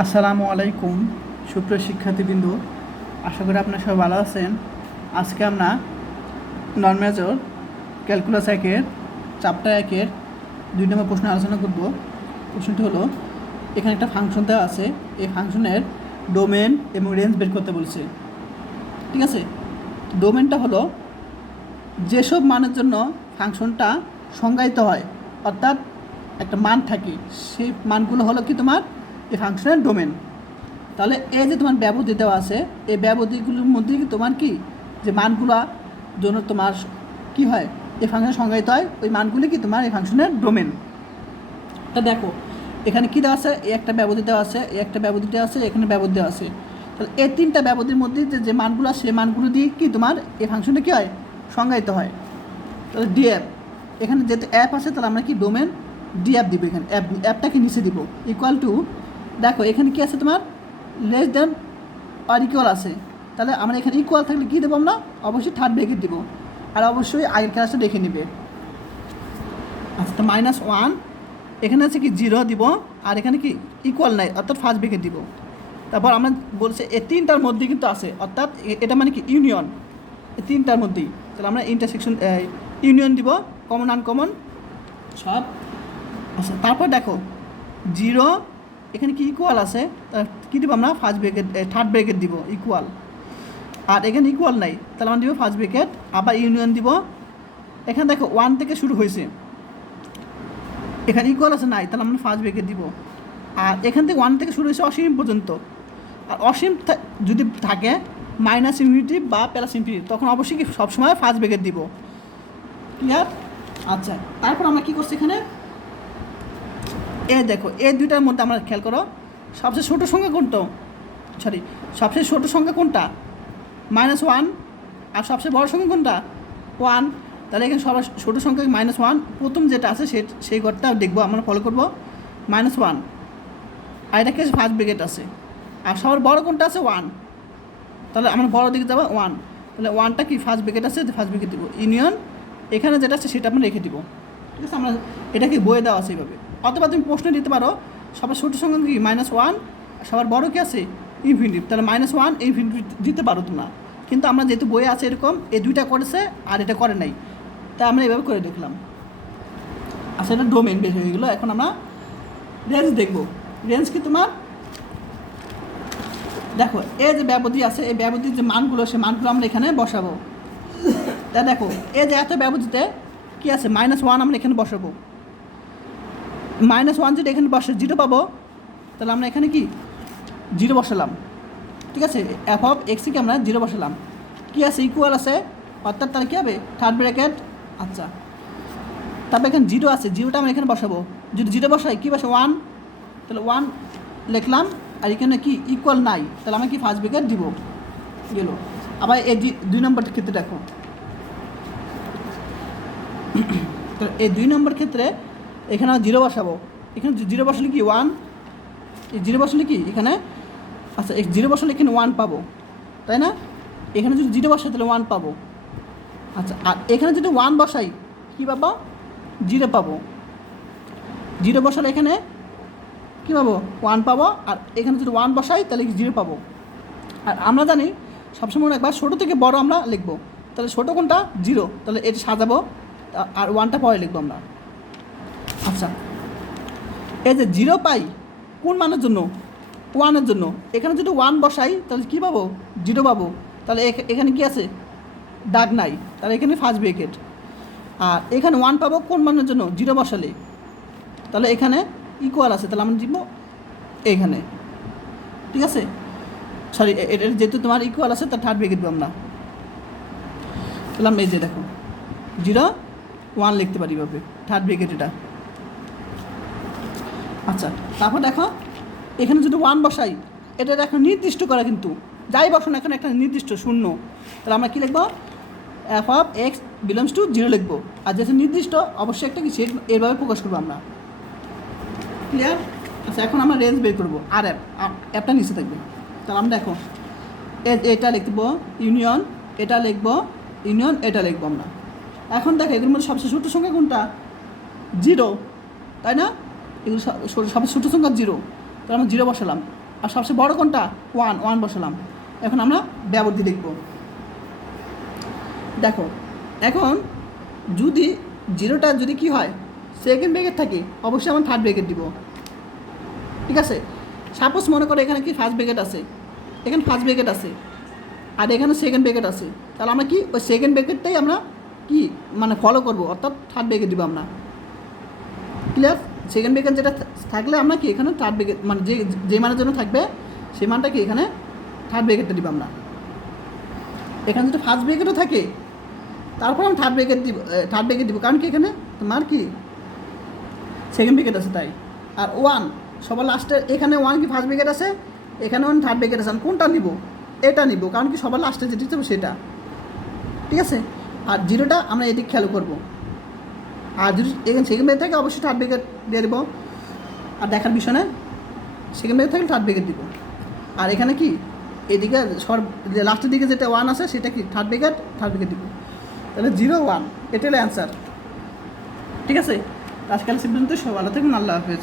আসসালামু আলাইকুম সুপ্রিয় শিক্ষার্থীবৃন্দ, আশা করি আপনারা সবাই ভালো আছেন। আজকে আমরা নন মেজর ক্যালকুলাস একের চ্যাপ্টার একের 2 নম্বর প্রশ্ন আলোচনা করব। প্রশ্নটি হলো, এখানে একটা ফাংশন দেওয়া আছে, এই ফাংশনের ডোমেন এবং রেঞ্জ বের করতে বলছে। ঠিক আছে, ডোমেনটা হলো যেসব মানের জন্য ফাংশনটা সংজ্ঞায়িত হয়, অর্থাৎ একটা মান থাকে, সেই মানগুলো হলো কি তোমার এই ফাংশনের ডোমেন। তাহলে এই যে তোমার ব্যবধি দেওয়া আছে, এই ব্যবধিগুলোর মধ্যে কি তোমার কি যে মানগুলো জন্য তোমার কি হয় এই ফাংশন সংজ্ঞায়িত হয়, ওই মানগুলি কি তোমার এই ফাংশনের ডোমেন। তা দেখো এখানে কী দেওয়া আছে, এই একটা ব্যবধি দেওয়া আছে, এই একটা ব্যবধি দেওয়া আছে, এখানে ব্যবধি দেওয়া আছে। তাহলে এই তিনটা ব্যবধির মধ্যে যে মানগুলো আছে সেই মানগুলো দিয়ে কি তোমার এই ফাংশনটা কী হয় সংজ্ঞায়িত হয়। তাহলে ডিএফ, এখানে যেহেতু অ্যাপ আছে তাহলে আমরা কি ডোমেন ডিএফ দিব, এখানে অ্যাপটাকে নিচে দিব ইকুয়াল টু, দেখো এখানে কি আছে তোমার লেস দেন আর ইকুয়াল আছে, তাহলে আমরা এখানে ইকুয়াল থাকলে কী দেবো আমরা অবশ্যই থার্ড ব্রেকেট দিব, আর অবশ্যই আগের ক্লাসটা দেখে নেবে। আচ্ছা, তো -1 এখানে আছে কি 0 দিব, আর এখানে কি ইকুয়াল নাই অর্থাৎ ফার্স্ট ব্রেকেট দিব। তারপর আমরা বলছি এই তিনটার মধ্যে কিন্তু আছে, অর্থাৎ এটা মানে কি ইউনিয়ন, এই তিনটার মধ্যেই। তাহলে আমরা ইন্টারসেকশন ইউনিয়ন দিব, কমন আনকমন সব। আচ্ছা, তারপর দেখো 0 এখানে কি ইকুয়াল আছে, কী দিব আমরা ফার্স্ট ব্রেকেট থার্ড ব্রেকেট দিব ইকুয়াল, আর এখানে ইকুয়াল নাই তাহলে আমরা দিব ফার্স্ট ব্রেকেট, আবার ইউনিয়ন দিব। এখানে দেখো 1 থেকে শুরু হয়েছে, এখানে ইকুয়াল আছে নাই তাহলে আমরা ফার্স্ট ব্রেকেট দিব, আর এখান থেকে 1 থেকে শুরু হয়েছে অসীম পর্যন্ত, আর অসীম যদি থাকে মাইনাস ইনফিনিটি বা প্লাস ইনফিনিটি তখন অবশ্যই কি সবসময় ফার্স্ট ব্রেকেট দিব। ক্লিয়ার? আচ্ছা, তারপর আমরা কী করছি এখানে, এ দেখো এই দুইটার মধ্যে আমরা খেয়াল করো সবচেয়ে ছোটো সংখ্যা কোনটা, সবচেয়ে ছোটো সংখ্যা কোনটা -1, আর সবচেয়ে বড় সংখ্যা কোনটা 1। তাহলে এখানে সবার ছোটো সংখ্যা -1, প্রথম যেটা আছে সেই ঘরটা দেখবো, আমরা ফলো করবো -1, আর এটা কি ফার্স্ট ব্রেকেট আছে, আর সবার বড় কোনটা আছে 1, তাহলে আমরা বড় দিকে যাবো 1, তাহলে 1টা কি ফার্স্ট ব্রেকেট আছে, ফার্স্ট ব্রেকেট দিব, ইউনিয়ন এখানে যেটা আছে সেটা আমরা রেখে দিব। ঠিক আছে, আমরা এটা কি বইয়ে দেওয়া আছে এইভাবে, অথবা তুমি প্রশ্ন দিতে পারো সবার ছোটো সংখ্যা কি -1, সবার বড় কি আছে ইনফিনিটি, তাহলে -1 ইনফিনিটি দিতে পারো তোমরা, কিন্তু আমরা যেহেতু বইয়ে আছে এরকম এই দুইটা করেছে আর এটা করে নাই, তাই আমরা এভাবে করে দেখলাম। আচ্ছা, এটা ডোমেন বের হয়ে গেলো। এখন আমরা রেঞ্জ দেখব। রেঞ্জ কি তোমার দেখো এই যে ব্যবধি আছে, এই ব্যবধির যে মানগুলো সেই মানগুলো আমরা এখানে বসাবো। তা দেখো এই যে এত ব্যবধিতে কী আছে -1 আমরা এখানে বসাবো, -1 যেটা এখানে বসে 0 পাবো, তাহলে আমরা এখানে কি 0 বসালাম। ঠিক আছে, এফ অফ এক্সকে আমরা 0 বসালাম, কী আছে ইকুয়াল আছে, অর্থাৎ তাহলে কী হবে থার্ড ব্র্যাকেট। আচ্ছা, তারপর এখানে 0 আছে, 0টা আমরা এখানে বসাবো, যদি 0 বসাই কী বসে 1, তাহলে 1 লিখলাম, আর এখানে কি ইকুয়াল নাই তাহলে আমরা কি ফার্স্ট ব্র্যাকেট দিব গেল। আবার এই 2 নম্বর ক্ষেত্রে দেখো, তো এই 2 নম্বর ক্ষেত্রে এখানে আমরা 0 বসাবো, এখানে 0 বসালে কি 1, এই 0 বসালে কি এখানে, আচ্ছা 0 বসালে এখানে 1 পাবো, তাই না, এখানে যদি 0 বসাই তাহলে 1 পাবো। আচ্ছা, আর এখানে যদি 1 বসাই কী পাবো 0 পাবো, 0 বসালে এখানে কী পাবো 1 পাবো, আর এখানে যদি 1 বসাই তাহলে 0 পাবো। আর আমরা জানি সবসময় একবার ছোটো থেকে বড় আমরা লিখবো, তাহলে ছোটো কোনটা 0, তাহলে এটা সাজাবো, আর 1টা পরে লিখবো আমরা। আচ্ছা, এই যে 0 পাই কোন মানের জন্য 1-এর জন্য, এখানে যদি 1 বসাই তাহলে কী পাবো 0 পাবো, তাহলে এখানে কি আছে দাগ নাই, তাহলে এখানে ফার্স্ট ব্রেকেট। আর এখানে 1 পাবো কোন মানের জন্য 0 বসালে, তাহলে এখানে ইকুয়াল আছে, তাহলে আমরা দিব এইখানে। ঠিক আছে, সরি এটা যেহেতু তোমার ইকুয়াল আছে তার থার্ড ব্রেকেট দিব আমরা, তাহলে আমরা এই যে দেখো 0 1 লিখতে পারি ভাবে থার্ড ব্রেকেট এটা। আচ্ছা, তারপর দেখো এখানে যদি 1 বসাই, এটা দেখো নির্দিষ্ট করা, কিন্তু যাই বসো না এখানে একটা নির্দিষ্ট শূন্য, তাহলে আমরা কী লিখবো F of x belongs to 0 লিখবো, আর যেটা নির্দিষ্ট অবশ্যই একটা কিছু এরভাবে প্রকাশ করবো আমরা। ক্লিয়ার? আচ্ছা, এখন আমরা রেঞ্জ বের করবো, আর অ্যাপটা নিচে থাকবে, তাহলে আমরা দেখো এটা লিখবো ইউনিয়ন, এটা লিখবো ইউনিয়ন, এটা লিখবো আমরা। এখন দেখো এগুলোর মধ্যে সবচেয়ে ছোটো সংখ্যা কোনটা 0, তাই না, এগুলো সবচেয়ে ছোটো সংখ্যা 0, তাহলে আমরা 0 বসালাম। আর সবচেয়ে বড় কোনটা? ওয়ান, ওয়ান বসালাম। এখন আমরা ব্যবধি দেখব। দেখো এখন যদি জিরোটা যদি কি হয়, সেকেন্ড ব্র্যাকেট থাকে, অবশ্যই আমরা থার্ড ব্র্যাকেট দিব। ঠিক আছে, সাপোজ মনে করো এখানে কি ফার্স্ট ব্র্যাকেট আছে, এখানে ফার্স্ট ব্র্যাকেট আছে, আর এখানে সেকেন্ড ব্র্যাকেট আছে, তাহলে আমরা কি ওই সেকেন্ড ব্র্যাকেটটাই আমরা কি মানে ফলো করব, অর্থাৎ থার্ড ব্র্যাকেট দিব আমরা। ক্লিয়ার? সেকেন্ড ব্র্যাকেট যেটা থাকলে আমরা কি এখানে থার্ড ব্র্যাকেট মানে যে মানের জন্য থাকবে সেই মানটা কি এখানে থার্ড ব্র্যাকেটটা দিব আমরা। এখানে যদি ফার্স্ট ব্র্যাকেটও থাকে তারপর আমি থার্ড ব্র্যাকেট দিব, কারণ কি এখানে তোমার কি সেকেন্ড ব্র্যাকেট আছে তাই। আর ওয়ান সবার লাস্টে, এখানে ওয়ান কি ফার্স্ট ব্র্যাকেট আছে, এখানে ওয়ান থার্ড ব্র্যাকেট আছে, আমি কোনটা নিব? এটা নিব, কারণ কি সবার লাস্টে যেটি হবে সেটা। ঠিক আছে, আর জিরোটা আমরা এদিকে খেয়াল করবো। আর যদি এখানে সেকেন্ড ব্র্যাকেট থাকে অবশ্যই থার্ড ব্র্যাকেট দিয়ে দেবো। আর দেখার বিষয় না, সেকেন্ড ব্র্যাকেট থাকলে থার্ড ব্র্যাকেট দিব। আর এখানে কি এদিকে সবার লাস্টের দিকে যেটা ওয়ান আছে সেটা কি থার্ড ব্র্যাকেট দিব। তাহলে 0 1 এটা হলো অ্যান্সার। ঠিক আছে, আজকাল সিদ্ধান্ত সব ভালো থাকুন, আল্লাহ হাফেজ।